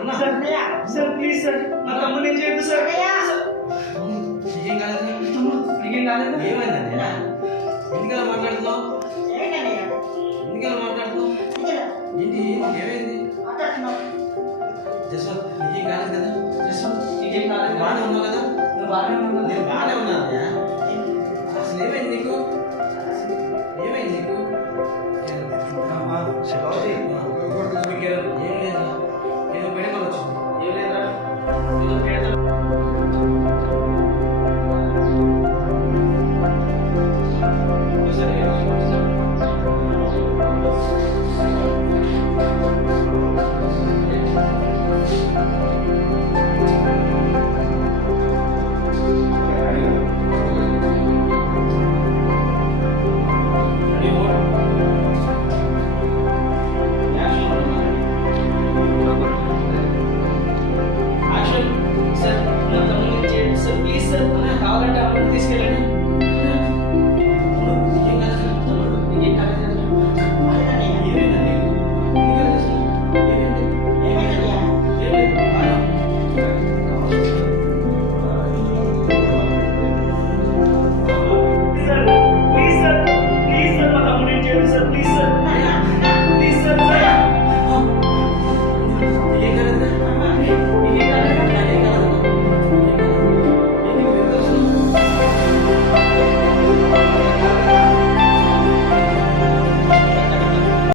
అన్నా sir sir please sir నా తమ్ముడు ఏం చేయొద్దు సార్. నీకేం కాలేదు? నీకేం కాలేదు? ఏమైందండి? ఎందుకలా మాట్లాడుతున్నావు? ఎందుకలా మాట్లాడుతున్నావు? ఏంటి ఏమైంది? జస్వంత్ నీకేం కాలేదు కదా? జస్వంత్ నీకేం కాలేదు? బాగానే ఉన్నావు కదా? నువ్వు బాగానే ఉన్నావు. నేను బాగానే ఉన్నానయ్యా. అసలు ఏమైంది నీకు? ఏమైంది నీకు? ఏం లేదా? ఏదో పెడమలు వచ్చింది. ఏం లేదురా, ఏదో పేద యాక్షన్. సార్ నా తమ్ముడిని చేయండి సార్ ప్లీజ్ సార్. కావాలంటే అమౌంట్ తీసుకెళ్ళండి.